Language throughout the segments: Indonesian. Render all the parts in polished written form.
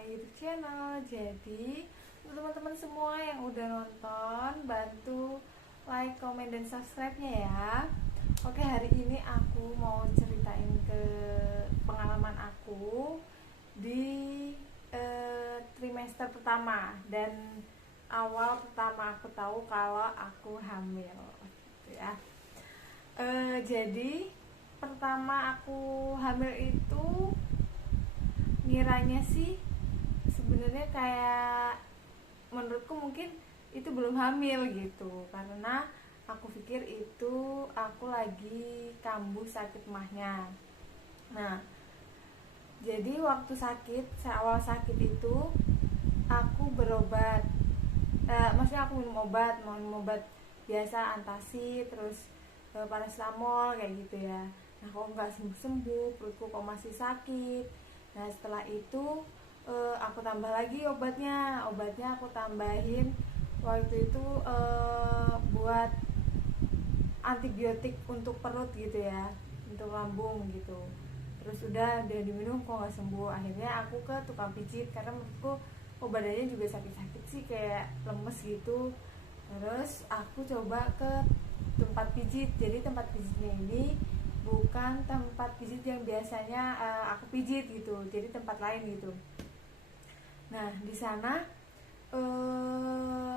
my YouTube channel. Jadi untuk teman-teman semua yang udah nonton, bantu like, comment, dan subscribe-nya ya. Oke, hari ini aku mau ceritain ke pengalaman aku di trimester pertama dan awal pertama aku tahu kalau aku hamil gitu ya. Jadi pertama aku hamil itu ngiranya sih sebenarnya kayak menurutku mungkin itu belum hamil gitu, karena aku pikir itu aku lagi kambuh sakit mahnya. Nah, jadi waktu sakit, saya awal sakit itu aku berobat, maksudnya aku minum obat biasa, antacid, terus paracetamol kayak gitu ya. Nah, kok nggak sembuh, perutku kok masih sakit. Nah, setelah itu aku tambah lagi obatnya aku tambahin waktu itu buat antibiotik untuk perut gitu ya, untuk lambung gitu. Terus udah diminum kok nggak sembuh. Akhirnya aku ke tukang pijit karena menurutku badannya juga sakit-sakit sih, kayak lemes gitu. Terus aku coba ke tempat pijit. Jadi tempat pijitnya ini bukan tempat pijit yang biasanya aku pijit gitu, jadi tempat lain gitu. Nah, di sana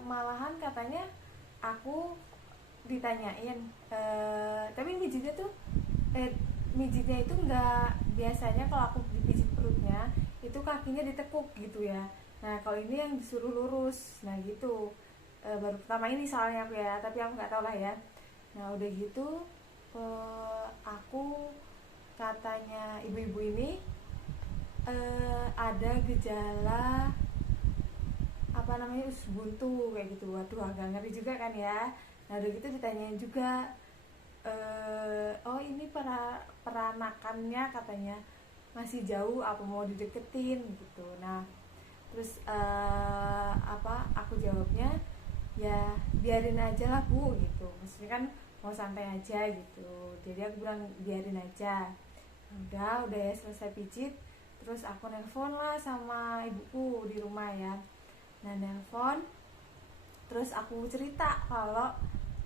malahan katanya aku ditanyain, tapi mijitnya itu nggak, biasanya kalau aku dipijit perutnya itu kakinya ditekuk gitu ya. Nah, kalau ini yang disuruh lurus, nah gitu. Baru pertama ini soalnya aku ya, tapi aku nggak tahu lah ya. Nah, udah gitu aku, katanya ibu-ibu ini ada gejala apa namanya, usus buntu kayak gitu. Waduh, agak ngeri juga kan ya. Nah, udah gitu ditanyain juga, oh ini peranakannya katanya masih jauh, apa mau dideketin gitu. Nah, terus apa, aku jawabnya ya biarin aja lah bu gitu, maksudnya kan mau santai aja gitu. Jadi aku bilang biarin aja. Udah ya, selesai pijit, terus aku nelpon lah sama ibuku di rumah ya. Nah, nelpon, terus aku cerita kalau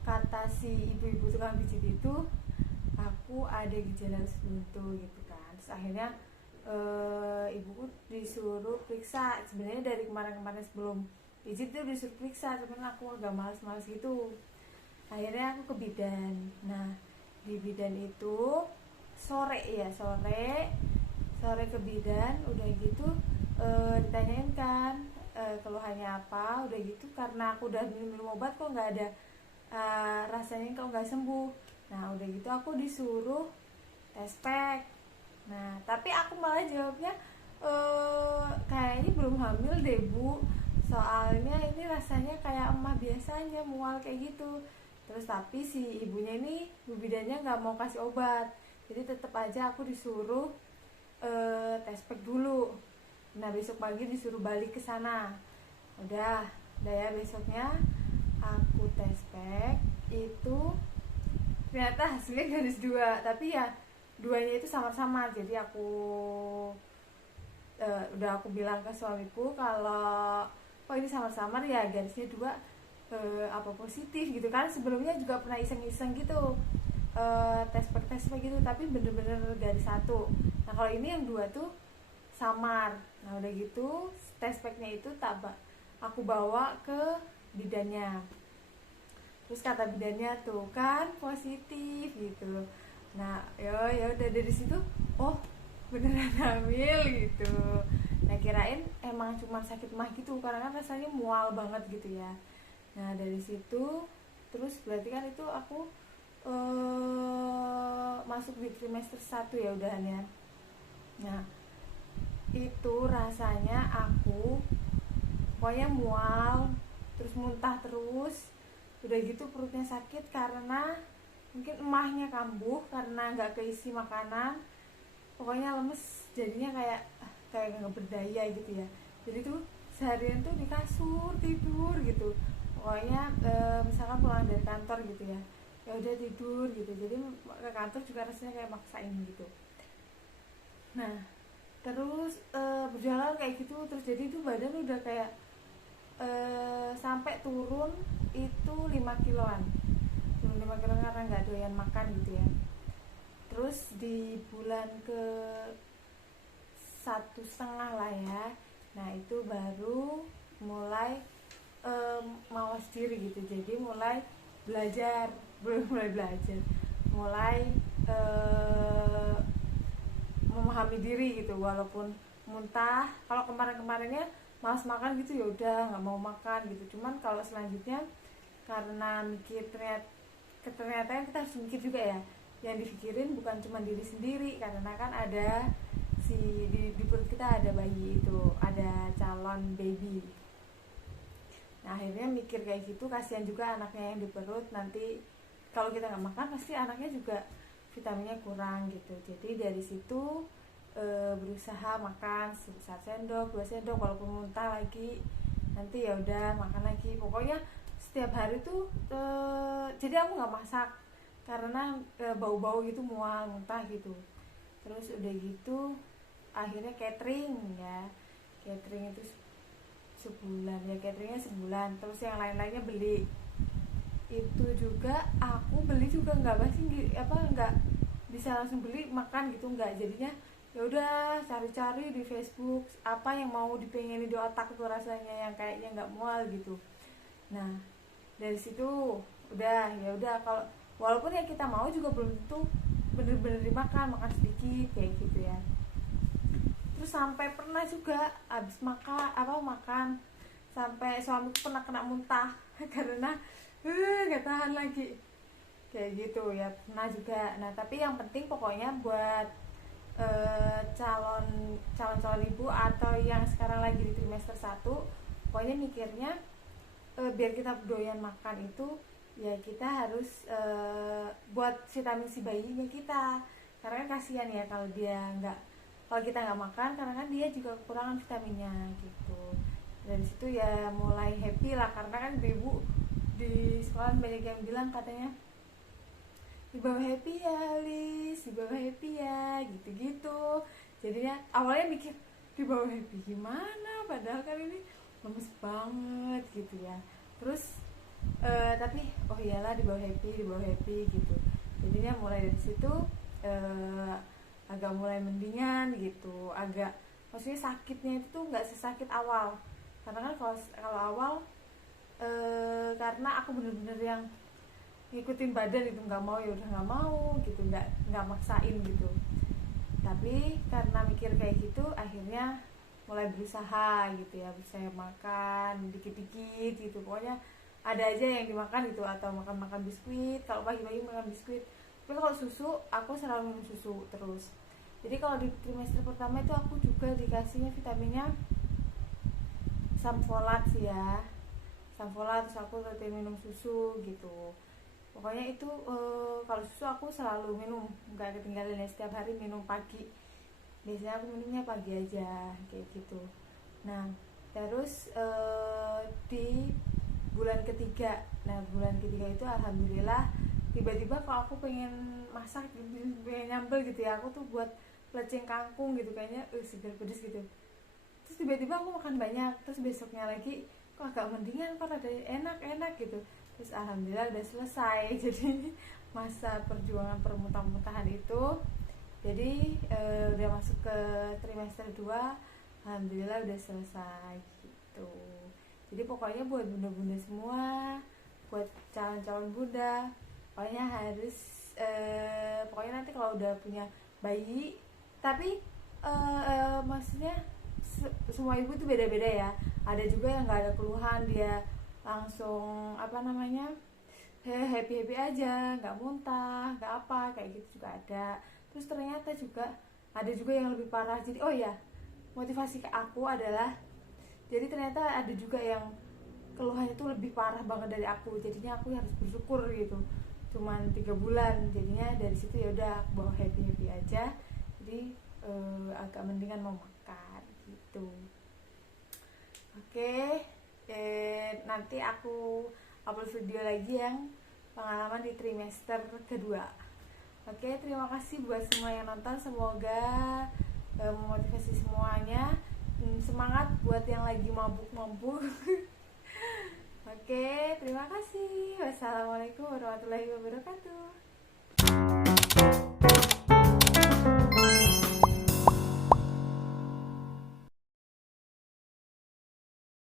kata si ibu-ibu tukang pijit itu aku ada gejala usus buntu gitu kan. Terus akhirnya ibuku disuruh periksa. Sebenarnya dari kemarin-kemarin sebelum pijit tuh disuruh periksa, cuman aku agak males-males gitu. Akhirnya aku ke bidan. Nah, di bidan itu sore ke bidan. Udah gitu ditanyain kan keluhannya apa. Udah gitu karena aku udah minum obat kok nggak ada rasanya, kok nggak sembuh. Nah, udah gitu aku disuruh tes pack. Nah, tapi aku malah jawabnya kayaknya belum hamil deh bu, soalnya ini rasanya kayak emah biasanya, mual kayak gitu. Terus tapi si ibunya ini, bu bidannya nggak mau kasih obat, jadi tetap aja aku disuruh tes pack dulu. Nah, besok pagi disuruh balik ke sana. Udah ya, besoknya aku tes pack itu ternyata hasilnya garis 2, tapi ya duanya itu sama-sama. Jadi aku udah aku bilang ke suamiku kalau kok ini sama-sama ya garisnya 2, apa positif gitu kan. Sebelumnya juga pernah iseng-iseng gitu tes gitu, tapi bener-bener garis 1. Nah, kalau ini yang 2 tuh samar. Nah, udah gitu tes packnya itu aku bawa ke bidannya. Terus kata bidannya tuh kan positif gitu. Nah, ya udah dari situ, oh beneran hamil gitu. Nah, kirain emang cuma sakit mah gitu, karena kan rasanya mual banget gitu ya. Nah, dari situ terus berarti kan itu aku masuk di trimester 1 ya udahan ya. Nah, itu rasanya aku pokoknya mual, terus muntah terus. Udah gitu perutnya sakit karena mungkin emahnya kambuh karena nggak keisi makanan. Pokoknya lemes, jadinya kayak nggak berdaya gitu ya. Jadi tuh seharian tuh di kasur tidur gitu. Pokoknya misalkan pulang dari kantor gitu ya, ya udah tidur gitu. Jadi ke kantor juga rasanya kayak maksain gitu. Nah, Terus berjalan kayak gitu, terus jadi itu badan udah kayak sampai turun itu 5 kiloan, turun 5 kilo karena nggak doyan makan gitu ya. Terus di bulan ke 1,5 lah ya, nah itu baru mulai mawas diri gitu, jadi mulai belajar mulai belajar, mulai eh, memahami diri gitu. Walaupun muntah, kalau kemarin-kemarinnya malas makan gitu, ya udah nggak mau makan gitu. Cuman kalau selanjutnya karena mikir, ternyata kita harus mikir juga ya, yang dipikirin bukan cuma diri sendiri, karena kan ada di perut kita ada bayi, itu ada calon baby. Nah akhirnya mikir kayak gitu, kasihan juga anaknya yang di perut, nanti kalau kita nggak makan pasti anaknya juga vitaminnya kurang gitu. Jadi dari situ berusaha makan 1 sendok 2 sendok, walaupun muntah lagi nanti ya udah makan lagi. Pokoknya setiap hari tuh jadi aku nggak masak karena bau-bau gitu, mual muntah gitu. Terus udah gitu akhirnya catering ya, catering itu sebulan ya, cateringnya sebulan. Terus yang lain-lainnya beli, itu juga aku beli juga nggak pasti nggak bisa langsung beli makan gitu, nggak. Jadinya ya udah cari-cari di Facebook apa yang mau dipengeni di otak tuh rasanya, yang kayaknya nggak mual gitu. Nah dari situ udah, ya udah, kalau walaupun yang kita mau juga belum tentu bener-bener dimakan, makan sedikit kayak gitu ya. Terus sampai pernah juga abis makan sampai suamiku pernah kena muntah karena gak tahan lagi kayak gitu ya, pernah juga. Nah tapi yang penting pokoknya buat calon ibu atau yang sekarang lagi di trimester 1, pokoknya mikirnya biar kita doyan makan itu ya kita harus buat vitamin si bayinya kita, karena kan kasihan ya kalau dia nggak, kalau kita nggak makan, karena kan dia juga kekurangan vitaminnya gitu. Dari situ ya mulai happy lah, karena kan ibu di sekolah banyak yang bilang katanya dibawa happy ya Lis, dibawa happy ya gitu-gitu. Jadinya awalnya mikir dibawa happy gimana, padahal kan ini lemes banget gitu ya. Terus tapi oh iyalah dibawa happy gitu. Jadinya mulai dari situ agak mulai mendingan gitu, agak, maksudnya sakitnya itu tuh nggak sesakit awal. Karena kan kalau awal karena aku bener-bener yang ngikutin badan itu, nggak mau ya udah nggak mau gitu, nggak maksain gitu. Tapi karena mikir kayak gitu akhirnya mulai berusaha gitu ya, berusaha makan dikit-dikit gitu. Pokoknya ada aja yang dimakan gitu, atau makan biskuit. Kalau pagi-pagi makan biskuit, tapi kalau susu aku selalu minum susu terus. Jadi kalau di trimester pertama itu aku juga dikasihnya vitaminnya samfolat sih ya, samfolat. Terus aku rutin minum susu gitu. Pokoknya itu kalau susu aku selalu minum, nggak ketinggalan ya, setiap hari minum pagi. Biasanya aku minumnya pagi aja kayak gitu. Nah terus di bulan ketiga, nah bulan ketiga itu alhamdulillah tiba-tiba kalau aku pengen masak, pengen nyambel gitu ya, aku tuh buat pelecing kangkung gitu, kayaknya segar pedes gitu. Terus tiba-tiba aku makan banyak, terus besoknya lagi kok agak mendingan, kok ada enak gitu. Terus alhamdulillah udah selesai jadi masa perjuangan permuntah-muntahan itu. Jadi udah masuk ke trimester 2, alhamdulillah udah selesai gitu. Jadi pokoknya buat bunda-bunda semua, buat calon-calon bunda, pokoknya harus pokoknya nanti kalau udah punya bayi, tapi maksudnya semua ibu tuh beda-beda ya. Ada juga yang nggak ada keluhan, dia langsung happy aja, nggak muntah, nggak apa, kayak gitu juga ada. Terus ternyata juga ada juga yang lebih parah. Jadi oh ya, motivasi ke aku adalah, jadi ternyata ada juga yang keluhannya tuh lebih parah banget dari aku. Jadinya aku harus bersyukur gitu, cuman 3 bulan. Jadinya dari situ ya udah aku bawa happy aja. Jadi agak mendingan mau makan gitu. Oke, nanti aku upload video lagi yang pengalaman di trimester kedua. Oke, terima kasih buat semua yang nonton. Semoga memotivasi semuanya. Semangat buat yang lagi mabuk-mabuk. Oke, terima kasih. Wassalamualaikum warahmatullahi wabarakatuh.